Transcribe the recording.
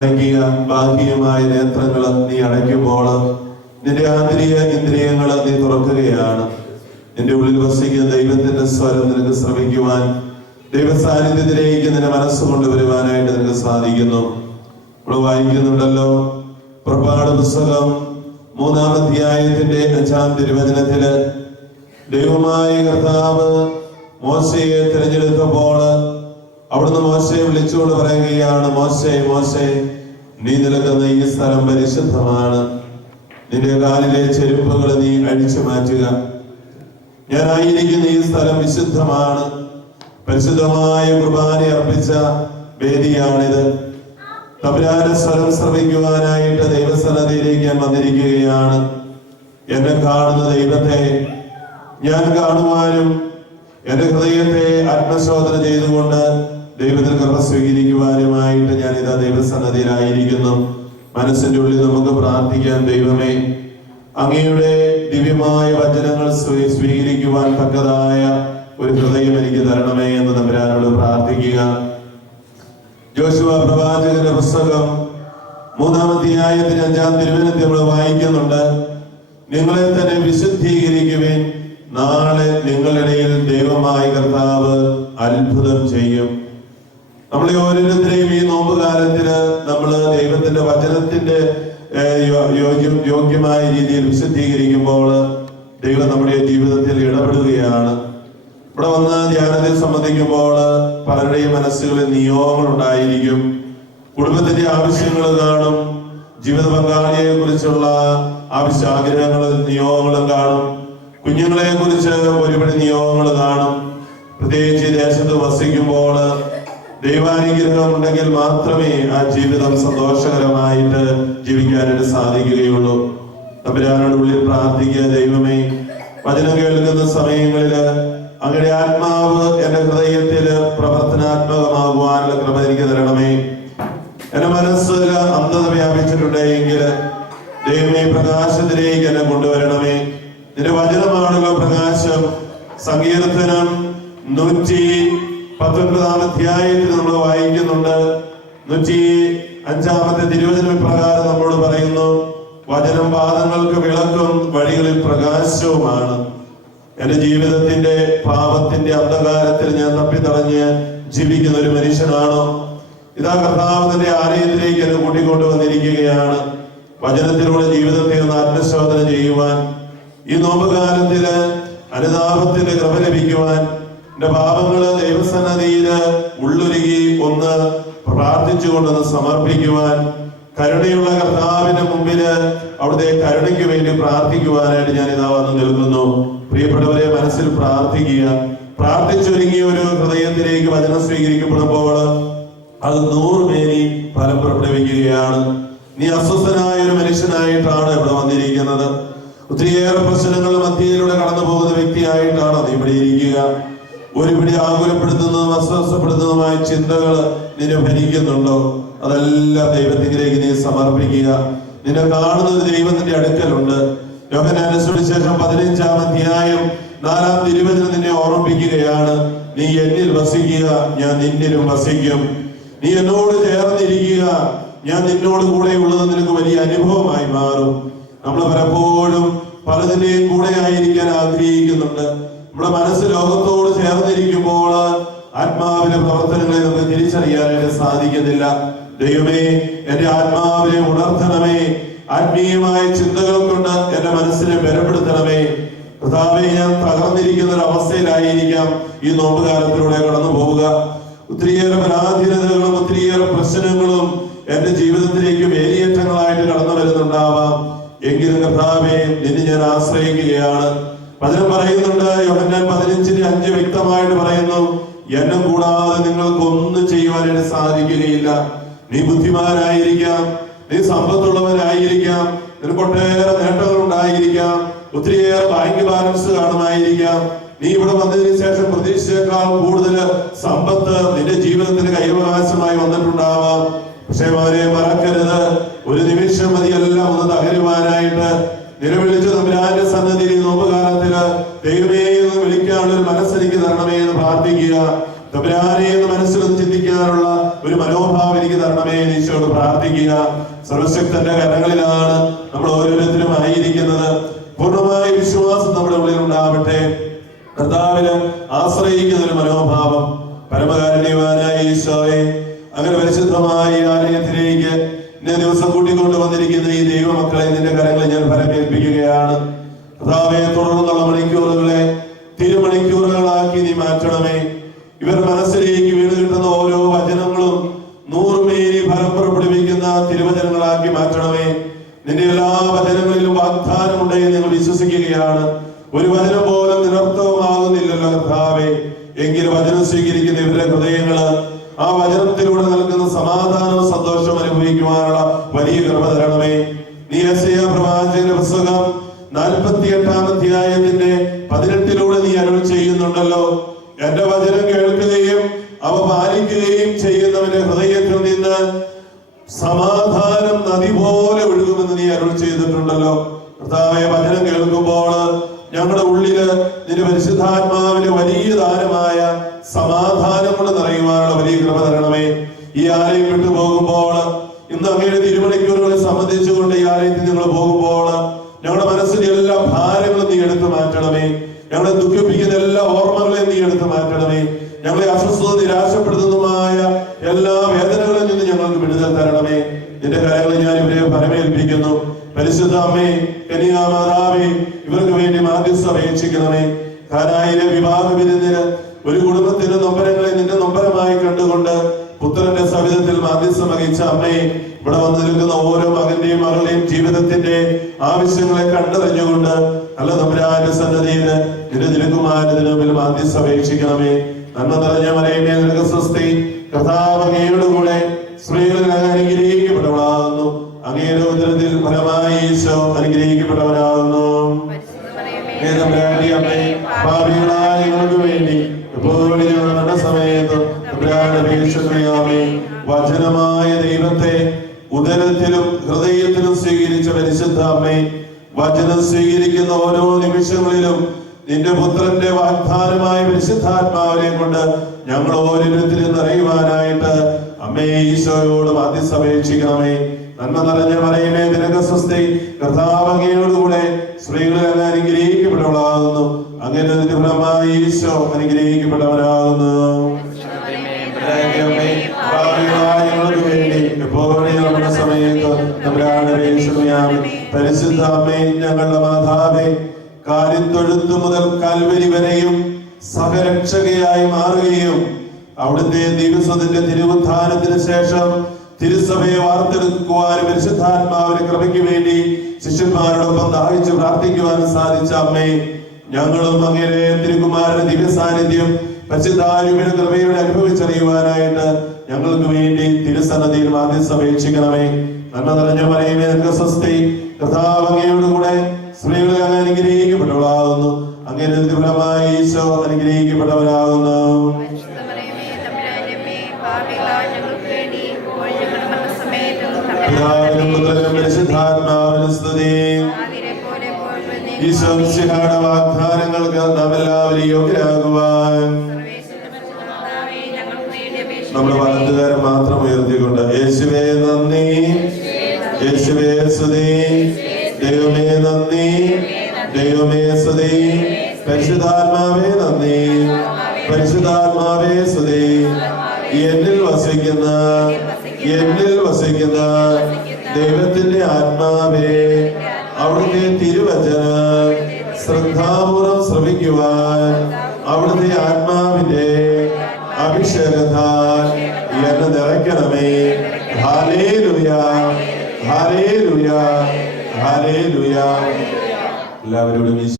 ബാഹ്യമായ നേത്രങ്ങൾ നീ അടയ്ക്കുമ്പോൾ നിന്റെ ആന്തരിക ഇന്ദ്രിയങ്ങൾ നീ തുറക്കുകയാണ്. നിന്റെ ഉള്ളിൽ വസിക്കുന്ന ദൈവത്തിന്റെ സ്വരം നിനക്ക് ശ്രമിക്കുവാൻ, ദൈവ സാന്നിധ്യത്തിലേക്ക് നിന്റെ മനസ്സുകൊണ്ട് വരുവാനായിട്ട് നിനക്ക് സാധിക്കുന്നു. നമ്മൾ വായിക്കുന്നുണ്ടല്ലോ, പുറപ്പാട് പുസ്തകം 3-ാം അധ്യായത്തിന്റെ 5-ാം തിരുവചനത്തില് ദൈവമായ കർത്താവ് മോശയെ തിരഞ്ഞെടുത്തപ്പോൾ അവിടുന്ന് മോശയെ വിളിച്ചുകൊണ്ട് പറയുകയാണ്, മോശേ മോശേ, നീ നിൽക്കുന്ന ഈ സ്ഥലം പരിശുദ്ധമാണ്. നിന്റെ കാലിലെ ചെരുപ്പുകൾ നീ അഴിച്ചു മാറ്റുക. ഞാനായിരിക്കുന്ന ഈ സ്ഥലം വിശുദ്ധമാണ്. പരിശുദ്ധമായ കുർബാന അർപ്പിച്ച വേദിയാണിത്. തമ്പുരാന്റെ സ്വരം ശ്രവിക്കുവാനായിട്ട് ദൈവസന്നിധിയിലേക്ക് ഞാൻ വന്നിരിക്കുകയാണ്. എന്നെ കാണുന്ന ദൈവത്തെ ഞാൻ കാണുവാനും എന്റെ ഹൃദയത്തെ ആത്മശോധന ചെയ്തുകൊണ്ട് ദൈവത്തിൽ കൃപ സ്വീകരിക്കുവാനുമായിട്ട് ഞാൻ ഇതാ ദൈവസന്നിധിയിലായിരിക്കുന്നു. മനസ്സിന്റെ ഉള്ളിൽ നമുക്ക് പ്രാർത്ഥിക്കാം, ദൈവമേ, അങ്ങയുടെ ദിവ്യമായ വചനങ്ങൾ സ്വീകരിക്കുവാൻ തക്കതായ ഒരു ഹൃദയം എനിക്ക് തരണമേ എന്ന് തമ്പുരാനോട് പ്രാർത്ഥിക്കുക. യോശുവ പ്രവാചകന്റെ പുസ്തകം 3-ാം അധ്യായത്തിന് 5-ാം തിരുവചനത്തിൽ നമ്മൾ വായിക്കുന്നുണ്ട്, നിങ്ങളെ തന്നെ വിശുദ്ധീകരിക്കുവിൻ, നാളെ നിങ്ങളുടെ ഇടയിൽ ദൈവമായ കർത്താവ് അത്ഭുതം ചെയ്യും. നമ്മളെ ഓരോരുത്തരെയും ഈ നോമ്പ് കാലത്തിന് നമ്മൾ ദൈവത്തിന്റെ വചനത്തിന്റെ യോഗ്യമായ രീതിയിൽ വിശുദ്ധീകരിക്കുമ്പോൾ ദൈവം നമ്മുടെ ജീവിതത്തിൽ ഇടപെടുകയാണ്. ഇവിടെ വന്ന് ധ്യാനത്തെ സംബന്ധിക്കുമ്പോൾ പലരുടെയും മനസ്സുകളിൽ നിയോഗങ്ങൾ ഉണ്ടായിരിക്കും. കുടുംബത്തിന്റെ ആവശ്യങ്ങൾ കാണും, ജീവിത പങ്കാളിയെ കുറിച്ചുള്ള ആഗ്രഹങ്ങളും നിയോഗങ്ങളും കാണും, കുഞ്ഞുങ്ങളെ കുറിച്ച് ഒരുപാട് നിയോഗങ്ങൾ കാണും. പ്രത്യേകിച്ച് ദേശത്ത് വസിക്കുമ്പോൾ ദൈവാനുഗ്രഹം ഉണ്ടെങ്കിൽ മാത്രമേ ആ ജീവിതം സന്തോഷകരമായിട്ട് ജീവിക്കാനായിട്ട് സാധിക്കുകയുള്ളൂ. തമ്പുരാനോട് ഉള്ളിൽ പ്രാർത്ഥിക്കുക, ദൈവമേ, വചനം കേൾക്കുന്ന സമയങ്ങളില് അങ്ങയുടെ ആത്മാവ് എന്റെ ഹൃദയത്തില് പ്രവർത്തനാത്മകമാകുവാനുള്ള കൃപ എനിക്ക് തരണമേ. എന്റെ മനസ്സിൽ അന്ധത വ്യാപിച്ചിട്ടുണ്ടെങ്കിൽ ദൈവമേ, പ്രകാശത്തിലേക്ക് എന്നെ കൊണ്ടുവരണമേ. നിന്റെ വചനമാണല്ലോ പ്രകാശം. സങ്കീർത്തനം 119-ാം അധ്യായത്തിൽ നമ്മൾ വായിക്കുന്നുണ്ട്, 105-ാമത്തെ തിരുവചന പ്രകാരം നമ്മളോട് പറയുന്നു, വചനം പാദങ്ങൾക്ക് വിളക്കും വഴികളിൽ പ്രകാശവുമാണ്. എന്റെ ജീവിതത്തിന്റെ പാപത്തിന്റെ അന്ധകാരത്തിൽ ഞാൻ തപ്പിത്തടഞ്ഞ് ജീവിക്കുന്ന ഒരു മനുഷ്യനാണോ? ഇതാ കർത്താവ് തന്റെ ആലയത്തിലേക്ക് എന്നെ കൂട്ടിക്കൊണ്ടുവന്നിരിക്കുകയാണ്. വചനത്തിലൂടെ ജീവിതത്തെ ഒന്ന് ആത്മശോധന ചെയ്യുവാൻ, ഈ നോമ്പുകാലത്തില് അനുതാപത്തിന്റെ കൃപ ലഭിക്കുവാൻ, എന്റെ പാപങ്ങള് ദൈവസന്നിധിയില് ഉള്ളൊരുകി ഒന്ന് പ്രാർത്ഥിച്ചുകൊണ്ടൊന്ന് സമർപ്പിക്കുവാൻ, കരുണയുള്ള കർത്താവിന്റെ മുമ്പില് അവിടുത്തെ കരുണയ്ക്ക് വേണ്ടി പ്രാർത്ഥിക്കുവാനായിട്ട് ഞാൻ ഇതാ വന്ന് നിൽക്കുന്നു. പ്രിയപ്പെട്ടവരെ, മനസ്സിൽ പ്രാർത്ഥിക്കുക. പ്രാർത്ഥിച്ചൊരുങ്ങിയ ഒരു ഹൃദയത്തിലേക്ക് വചനം സ്വീകരിക്കപ്പെടുമ്പോൾ അത് 100 മേനി ഫലം പുറപ്പെടുവിക്കുകയാണ്. നീ അസ്വസ്ഥനായ ഒരു മനുഷ്യനായിട്ടാണ് ഇവിടെ വന്നിരിക്കുന്നത്. ഒത്തിരിയേറെ പ്രശ്നങ്ങൾ മധ്യയിലൂടെ കടന്നു പോകുന്ന വ്യക്തിയായിട്ടാണ് നീ ഇവിടെ ഇരിക്കുക. ഒരുപിടി ആകുലപ്പെടുത്തുന്നതും അസ്വസ്ഥപ്പെടുത്തുന്നതുമായ ചിന്തകൾ നിന്നെ ഭരിക്കുന്നുണ്ടോ? അതെല്ലാം ദൈവത്തിലേക്ക് നീ സമർപ്പിക്കുക. നിന്നെ കാണുന്ന ഒരു ദൈവത്തിന്റെ അടുക്കലുണ്ട്. യോഹന്നാന്റെ സുവിശേഷം 15-ാം അധ്യായം 4-ാം തിരുവചനം നിന്നെ ഓർമ്മിപ്പിക്കുകയാണ്, നീ എന്നിൽ വസിക്കുക, ഞാൻ നിന്നിലും വസിക്കും. നീ എന്നോട് ചേർന്നിരിക്കുക, ഞാൻ നിന്നോട് കൂടെ ഉള്ളത് നിനക്ക് വലിയ അനുഭവമായി മാറും. നമ്മൾ പലപ്പോഴും പലതിന്റെയും കൂടെ ആയിരിക്കാൻ ആഗ്രഹിക്കുന്നുണ്ട്. നമ്മുടെ മനസ്സ് ലോകത്തോട് ചേർന്നിരിക്കുമ്പോൾ ആത്മാവിലെ പ്രവർത്തനങ്ങളെ നമുക്ക് തിരിച്ചറിയാനായിട്ട് സാധിക്കുന്നില്ല. ദൈവമേ, എന്റെ ആത്മാവിനെ ഉണർത്തണമേ. ആത്മീയമായ ചിന്തകൾ കൊണ്ട് എന്റെ മനസ്സിനെ ബലപ്പെടുത്തണമേ. കർത്താവേ, ഞാൻ തകർന്നിരിക്കുന്ന ഒരു അവസ്ഥയിലായിരിക്കാം ഈ നോമ്പുകാലത്തിലൂടെ കടന്നു പോവുക. ഒത്തിരിയേറെ പരാധീനതകളും ഒത്തിരിയേറെ പ്രശ്നങ്ങളും എന്റെ ജീവിതത്തിലേക്ക് വേലിയേറ്റങ്ങളായിട്ട് കടന്നു വരുന്നുണ്ടാവാം. എങ്കിലും കർത്താവേ, നിന്നെ ഞാൻ ആശ്രയിക്കുകയാണ്. വചനം പറയുന്നുണ്ട്, യോഹന്നാൻ 15:5 വ്യക്തമായിട്ട് പറയുന്നു, എന്നെ കൂടാതെ നിങ്ങൾക്ക് ഒന്നും ചെയ്യുവാനായിട്ട് സാധിക്കുകയില്ല. നീ ബുദ്ധിമാനായിരിക്കാം, നീ സമ്പത്തുള്ളവനായിരിക്കാം, നിനക്ക് ഒട്ടേറെ നേട്ടങ്ങൾ ഉണ്ടായിരിക്കാം, ഒത്തിരിയേറെ ബാങ്ക് ബാലൻസ് കാണുമായിരിക്കാം. നീ ഇവിടെ വന്നതിന് ശേഷം പ്രതീക്ഷിച്ചേക്കാൾ കൂടുതൽ സമ്പത്ത് നിന്റെ ജീവിതത്തിന് കൈവകാശമായി വന്നിട്ടുണ്ടാവാം. പക്ഷേ അവരെ മറക്കരുത്, ഒരു നിമിഷം മതിയെല്ലാം ഒന്ന് തകരുവാനായിട്ട്. നിലവിളിച്ച് തമ്പുരാന്റെ സന്നിധിയിൽ നോമ്പുകാലത്തില് ദൈവമേ എന്ന് വിളിക്കാനുള്ള ഒരു മനസ്സെനിക്ക് തരണമേ എന്ന് പ്രാർത്ഥിക്കുക. തമ്പുരാനെ എന്ന് മനസ്സിൽ ചിന്തിക്കാനുള്ള ഒരു മനോഭാവം എനിക്ക് തരണമേ എന്ന് ഈശോയോട് പ്രാർത്ഥിക്കുക. സർവശക്തന്റെ കരങ്ങളിലാണ് നമ്മൾ ഓരോരുത്തരും ആയിരിക്കുന്നത്. പൂർണ്ണമായ വിശ്വാസം നമ്മുടെ ഉള്ളിൽ ഉണ്ടാവട്ടെ. കർത്താവിന് ആശ്രയിക്കുന്ന ഒരു മനോഭാവം. പരമകാരുണ്യവാനായ ഈശോയെ, അങ്ങനെ പരിശുദ്ധമായ ആലയത്തിലേക്ക് ഇന്നേ ദിവസം കൂട്ടിക്കൊണ്ട് വന്നിരിക്കുന്ന ഈ ദൈവമക്കളെ നിന്റെ കരങ്ങളിൽ ഞാൻ ഫലമേൽപ്പിക്കുകയാണ്. കർത്താവെ, തുടർന്നുള്ള മണിക്കൂറുകളെ തിരുമണിക്കൂറുകളാക്കി നീ മാറ്റണമേ. ഇവർ മനസ്സിലേക്ക് വീണ് കിട്ടുന്ന ഓരോ വചനങ്ങളും 100 മേനി ഫലം പുറപ്പെടുവിക്കുന്ന തിരുവചനങ്ങളാക്കി മാറ്റണമേ. നിന്റെ എല്ലാ വചനങ്ങളിലും വാഗ്ദാനമുണ്ട് എന്ന് ഞങ്ങൾ വിശ്വസിക്കുകയാണ്. ഒരു വചനം പോലും നിരർത്ഥവുമാകുന്നില്ലല്ലോ കർത്താവേ. എങ്കിലും വചനം സ്വീകരിക്കുന്ന ഇവരുടെ ഹൃദയങ്ങള് ആ വചനത്തിലൂടെ നൽകുന്ന സമാധാനവും സന്തോഷവും അനുഭവിക്കുവാനുള്ള വലിയ കൃപ തരണമേ. നീ യെശയ്യാ പ്രവാചകന്റെ പുസ്തകം 48-ാം അധ്യായത്തിന്റെ 18 നീ അരുൾ ചെയ്യുന്നുണ്ടല്ലോ, എന്റെ വചനം കേൾക്കുകയും അവ പാലിക്കുകയും ചെയ്യുന്നവന്റെ ഹൃദയത്തിൽ നിന്ന് സമാധാനം നദി പോലെ ഒഴുകുമെന്ന് നീ അരുൾ ചെയ്തിട്ടുണ്ടല്ലോ. കർത്താവേ, വചനം കേൾക്കുമ്പോൾ ഞങ്ങളുടെ ഉള്ളില് നിന്റെ പരിശുദ്ധാത്മാവിന്റെ വലിയ ദാനമായ സമാധാനം കൊണ്ട് നിറയുവാനുള്ള വലിയ കൃപ തരണമേ. ഈ ആലയം വിട്ടു പോകുമ്പോൾ, ഇന്ന് അങ്ങയുടെ തിരുമണിക്കൂറുകളെ സംബന്ധിച്ചുകൊണ്ട് ഈ ആലയത്തിൽ ഞങ്ങൾ പോകുമ്പോൾ ഞങ്ങളുടെ മനസ്സിലെ എല്ലാ ഭാരങ്ങളും നീ എടുത്തു മാറ്റണമേ. ഞങ്ങളെ ദുഃഖിപ്പിക്കുന്ന എല്ലാ ഓർമ്മകളെയും നീ എടുത്തു മാറ്റണമേ. ഞങ്ങളെ അസ്വസ്ഥത നിരാശപ്പെടുത്തുന്നതുമായ എല്ലാ വേദനകളിൽ നിന്ന് ഞങ്ങൾക്ക് വിടുതൽ തരണമേ. നിന്റെ കരങ്ങളിൽ ഞാൻ ഇവരെ ഫലമേൽപ്പിക്കുന്നു. പരിശുദ്ധ അമ്മേ, കന്യാമാതാവേ, ഇവർക്ക് വേണ്ടി മാധ്യസ്ഥ അപേക്ഷിക്കണമേ. കാനായിലെ വിവാഹ വിരുന്നിന് ഒരു കുടുംബത്തിന്റെ നൊമ്പരങ്ങളെ നിന്റെ നൊമ്പരമായി കണ്ടുകൊണ്ട് പുത്രന്റെ സവിധത്തിൽ മാധ്യസ്ഥം വഹിച്ച അമ്മയെ, ഇവിടെ വന്നു നിൽക്കുന്ന ഓരോ മകന്റെയും മകളുടെയും ജീവിതത്തിന്റെ ആവശ്യങ്ങളെ കണ്ടറിഞ്ഞുകൊണ്ട് നല്ല തമ്പുരാന്റെ സന്നദ്ധിയില് നിന്റെ തിരുക്കുമാരത്തിന് മുമ്പിൽ മാധ്യസ്ഥ അപേക്ഷിക്കണമേ. നന്മ നിറഞ്ഞ മറിയമേ, നിനക്ക് സ്വസ്തി. കർത്താവ് അങ്ങയുടെ കൂടെ സ്ത്രീകളിൽ അനുഗ്രഹിക്കപ്പെട്ടവളാകുന്നു. അങ്ങയുടെ ഉദരത്തിൽ ഫലമായി ഈശോ അനുഗ്രഹിക്കപ്പെട്ടവനാകുന്നു. പാപികളായ ഞങ്ങൾക്ക് വേണ്ടി എപ്പോഴും ഞങ്ങളുടെ സമയത്ത് വചനമായ ദൈവത്തെ ഉദരത്തിലും ഹൃദയത്തിലും സ്വീകരിച്ച പരിശുദ്ധ അമ്മേ, വചനം സ്വീകരിക്കുന്ന ഓരോ നിമിഷങ്ങളിലും നിന്റെ പുത്രന്റെ വാഗ്ദാനമായ പരിശുദ്ധാത്മാവിനെ കൊണ്ട് ഞങ്ങൾ ഓരോരുത്തരും നിറയുവാനായിട്ട് അമ്മേ ഈശോയോട് മാധ്യസ്ഥ അപേക്ഷിക്കണമേ. നന്മ നിറഞ്ഞ മറിയമേ, നിനക്ക് സ്വസ്തി. കർത്താവ് അങ്ങയോടുകൂടെ സ്ത്രീകളിൽ അങ്ങ് അനുഗ്രഹിക്കപ്പെട്ടവളാകുന്നു. അങ്ങനെ ഫലമായി ഈശോ അനുഗ്രഹിക്കപ്പെട്ടവനാകുന്നു. ഞങ്ങൾക്ക് വേണ്ടി എപ്പോഴും നമ്മുടെ സമയത്ത് പരിശുദ്ധ അമ്മേ, ഞങ്ങളുടെ മാതാവേ, കാലിത്തൊഴുത്ത് മുതൽ കൽവരി വരെയും സഹരക്ഷകയായി മാറുകയും അവിടുത്തെ ദിവസത്തിന്റെ തിരുവുത്ഥാനത്തിന് ശേഷം തിരുസഭയെ വാർത്തെടുക്കുവാനും പരിശുദ്ധാത്മാവിന്റെ കൃപയ്ക്ക് വേണ്ടി ശിഷ്യന്മാരോടൊപ്പം ദാഹിച്ച് പ്രാർത്ഥിക്കുവാനും സാധിച്ച അമ്മേ, ഞങ്ങളും അങ്ങയുടെ തിരുകുമാരന്റെ ദിവ്യ സാന്നിധ്യം പരിശുദ്ധാരൂപിയുടെ കൃപയുടെ അനുഭവിച്ചറിയുവാനായിട്ട് ഞങ്ങൾക്ക് വേണ്ടി തിരുസന്നതിയിൽ മാധ്യസ്ഥ അപേക്ഷിക്കണമേ. നന്മ നിറഞ്ഞ മറിയമേ, നിനക്ക് സ്വസ്തി. കർത്താവ് അങ്ങയോടുകൂടെ സ്ത്രീകളിൽ അങ്ങ് അനുഗ്രഹിക്കപ്പെട്ടവളാകുന്നു. അങ്ങയുടെ ഫലമായി ഈശോ അനുഗ്രഹിക്കപ്പെട്ടവനാകുന്നു. പിതാവിനും പുത്രനും പരിശുദ്ധാത്മാവിനും സ്തുതി. ഈശോ മിശിഹായുടെ വാഗ്ദാനങ്ങൾക്ക് നാം എല്ലാവരും യോഗ്യരാകുവാൻ നമ്മുടെ വലതുകാരം മാത്രം ഉയർത്തിക്കൊണ്ട് യേശുവേ നന്ദി, യേശുവേ സ്തുതി, ദൈവമേ നന്ദി, ദൈവമേ സ്തുതി, പരിശുദ്ധാത്മാവേ നന്ദി, പരിശുദ്ധാത്മാവേ സ്തുതി. എന്നിൽ വസിക്കുന്ന ദൈവത്തിന്റെ ആത്മാവേ, അവിടുത്തെ തിരുവചനം ശ്രദ്ധാപൂർവം ശ്രവിക്കുവാൻ അവിടുത്തെ ആത്മാവിന്റെ അഭിഷേകത്താൽ എന്നെ നിറയ്ക്കണമേ. Hallelujah, hallelujah, hallelujah. എല്ലാവരോടും